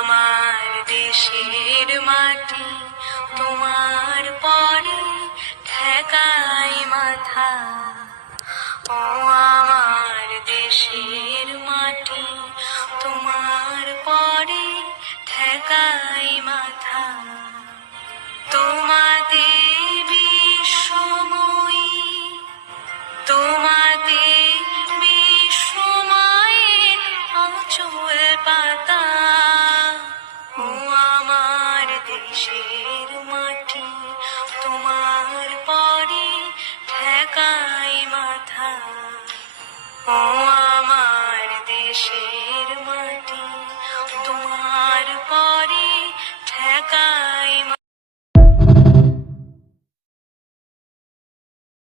আমার দেশের মাটি তোমার পরে ঠেকাই মাথা। ও আমার দেশের মাটি তোমার পরে ঠেকাই মাথা।